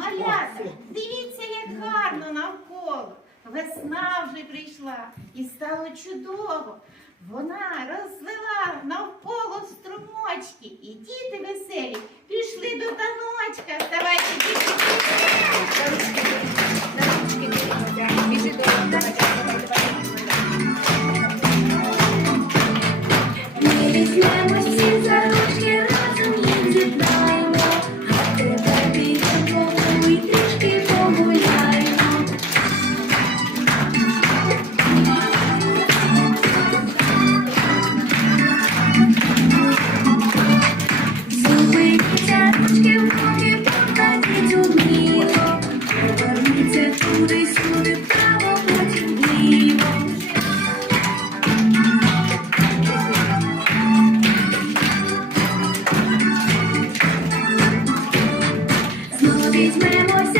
Малята, дивіться, як гарно навколо. Весна вже прийшла і стало чудово. Вона розлила навколо струмочки, і діти веселі пішли до таночка. Давайте діти. Біжи до Знову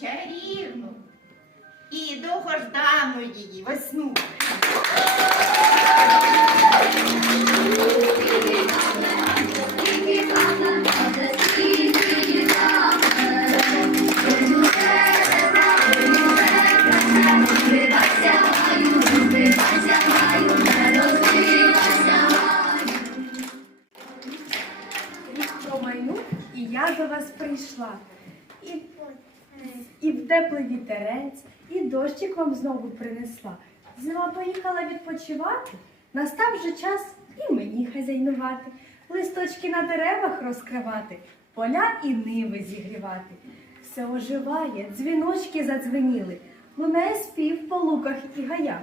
чарівну і довгождану її весну. І в теплий вітерець, і дощик вам знову принесла. Зима поїхала відпочивати, настав вже час і мені хазяйнувати, листочки на деревах розкривати, поля і ниви зігрівати. Все оживає, дзвіночки задзвеніли, лунає спів по луках і гаях.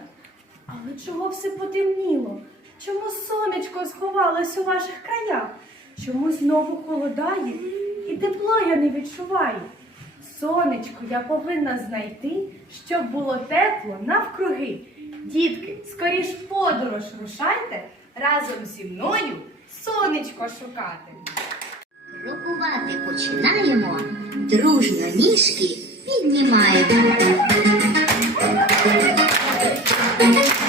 Але чого все потемніло? Чому сонечко сховалось у ваших краях? Чому знову холодає і тепло я не відчуваю? Сонечко я повинна знайти, щоб було тепло навкруги. Дітки, скоріш подорож рушайте, разом зі мною сонечко шукати. Крокувати починаємо, дружно ніжки піднімаємо. Стежечка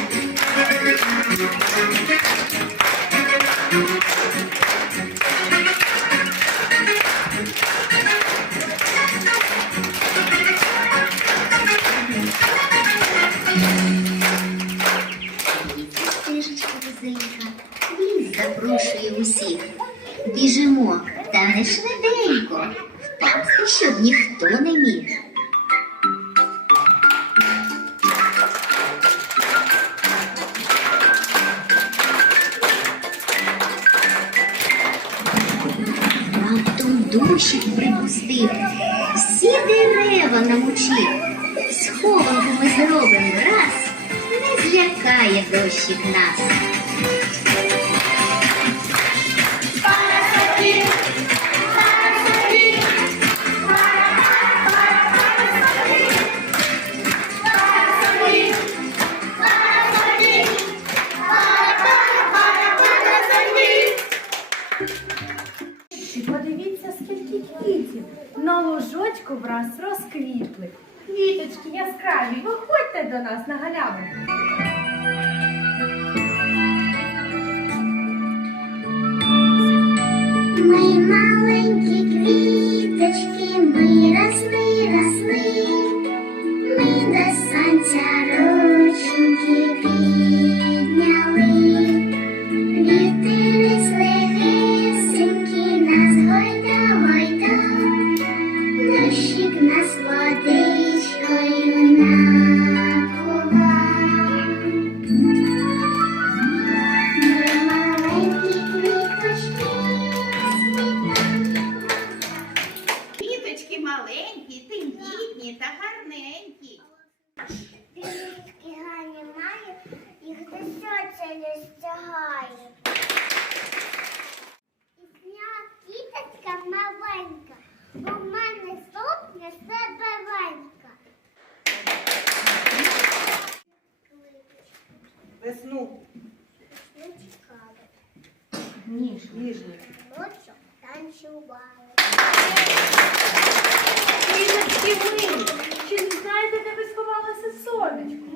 ліс запрошує усіх. Біжимо, та не швиденько, впасти, щоб ніхто не міг. Раптом дощик припустив, всі дерева намочив. Схованку ми зробимо раз, не злякає дощик нас. Ми маленькі квіточки, ми росли, гарненькі. Білочки Гані має, їх до серця не стягає. Пісня кіточка маленька, бо в мене сотня себевенька. Весну. Не чекали, Ніж. Ніжні. ночі танцювали. Квіточки милі, чи не знаєте, де ви сховалося сонечко?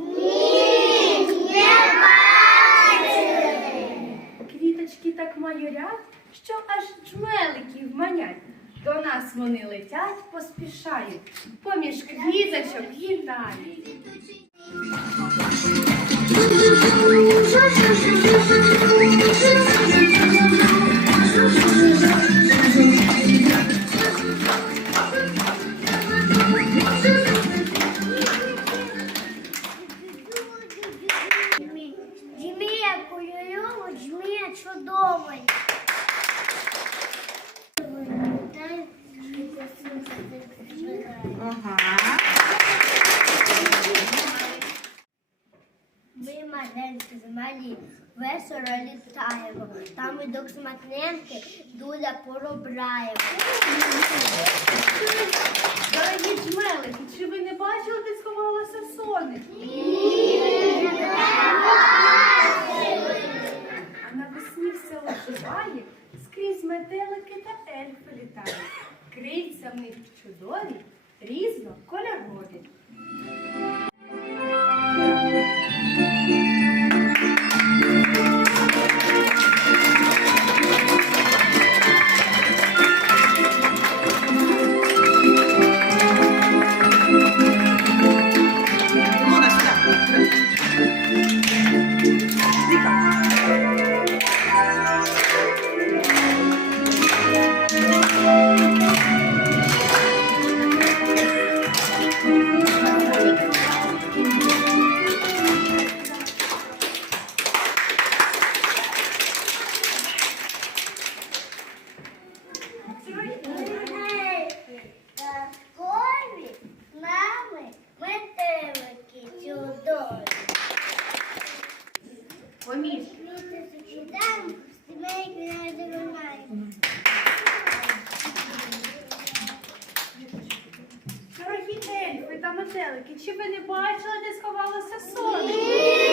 Квіточки так майорять, що аж джмеликів манять. До нас вони летять, поспішають, поміж квіточок літають. Джмія поробляємо. Дорогі джмелики, чи ви не бачили, де сховалося сонечко? А навесні все оживає, скрізь метелики та ельфи літають. Крильця в них чудові, різнокольорові. Метелики, чи ви не бачили, де сховалося сонечко?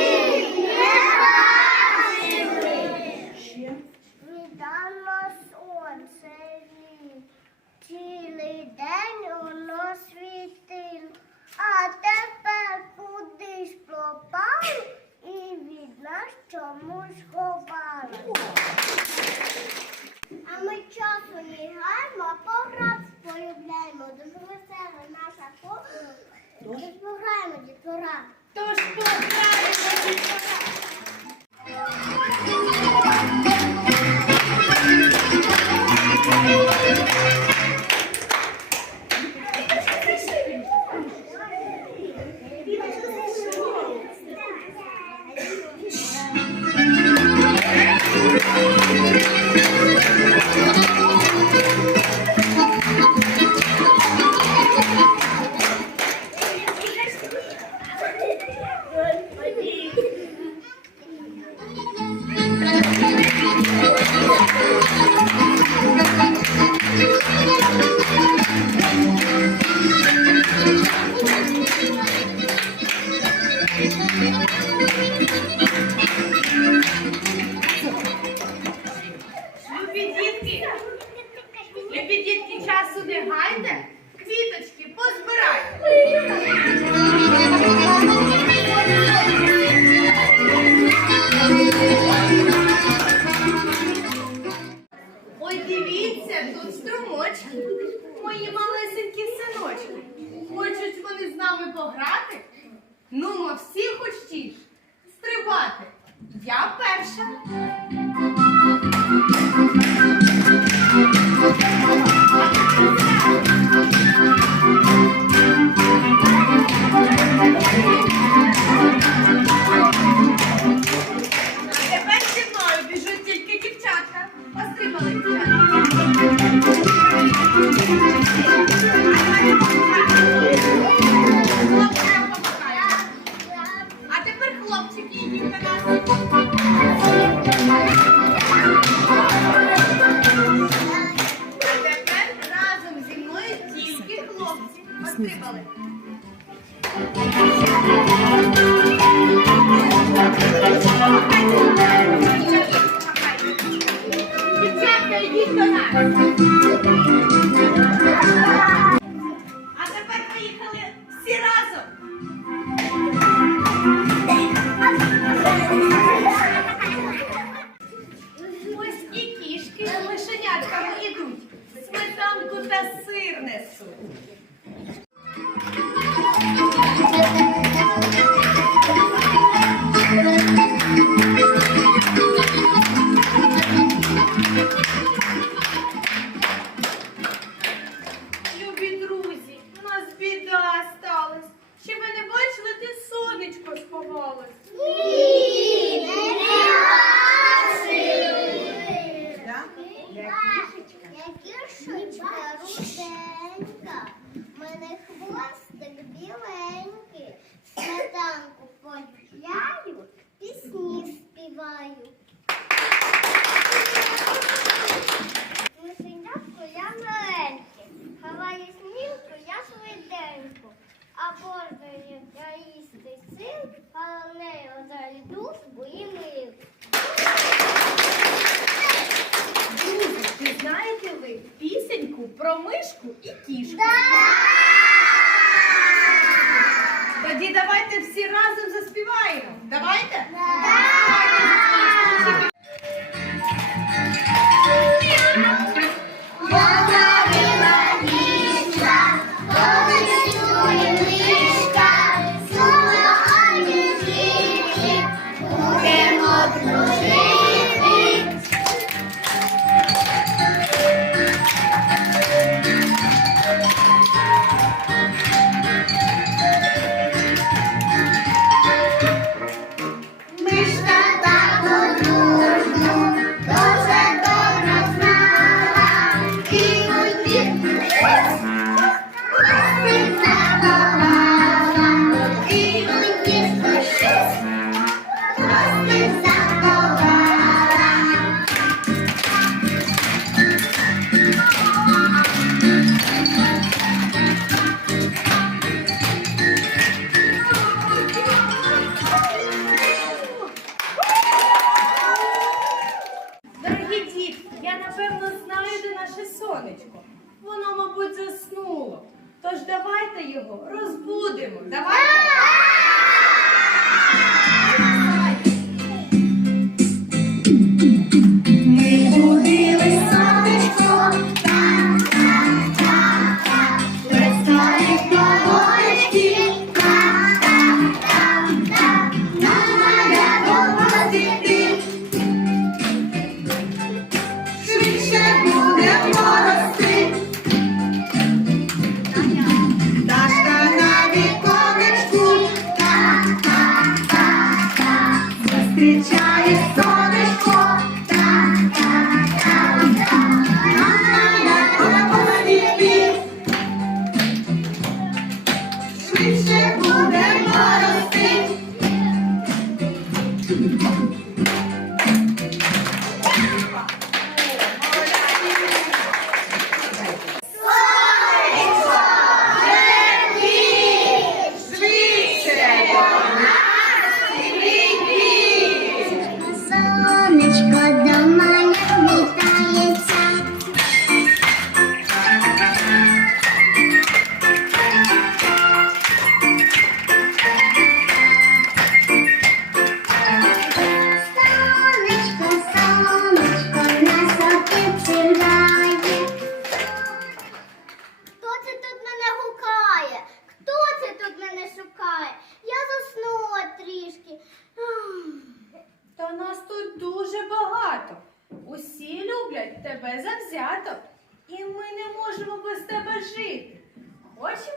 ไปดิษฐ์กัน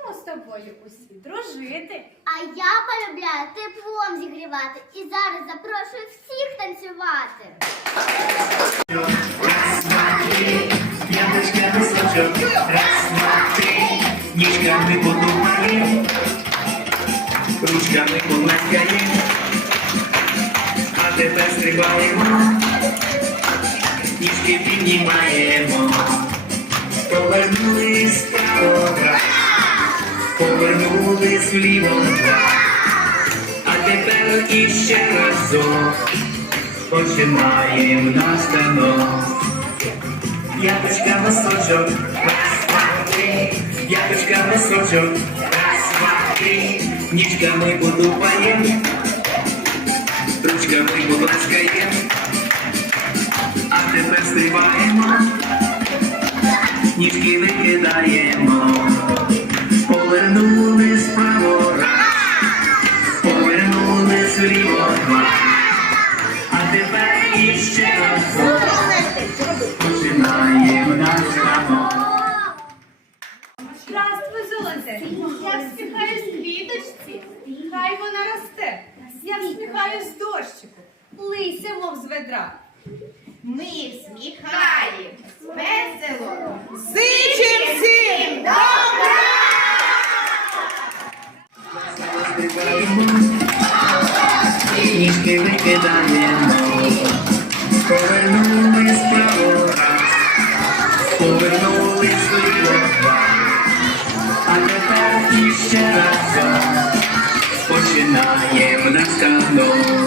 будемо з тобою усі дружити. А я полюбляю теплом зігрівати і зараз запрошую всіх танцювати. Раз, два, три, п'яточка височок. Раз, два, три, ніжками подумає, ручками поласкає, а тепер стрибаємо, ніжки піднімаємо, повернулись з повернулись вліво два. А тепер іще разок починаємо наш танок. П'яточка носочок, раз, два, три, п'яточка носочок, раз, два, три, ніжками подупаєм, ручками поплескаєм, а тепер стрибаємо, ніжки викидаємо, повернули справа раз, повернули вліво два, а тепер іще разок. Починаємо наш. Здравствуй, золоте! Я всміхаюсь квіточці, хай вона росте. Я всміхаюсь дощику, лися, з ведра. Ми всміхаємось весело. Зичим всім добра! Ніжки викидаємо, повернулись право раз, повернулись ліво два, а тепер іще разом починаємо наш танок.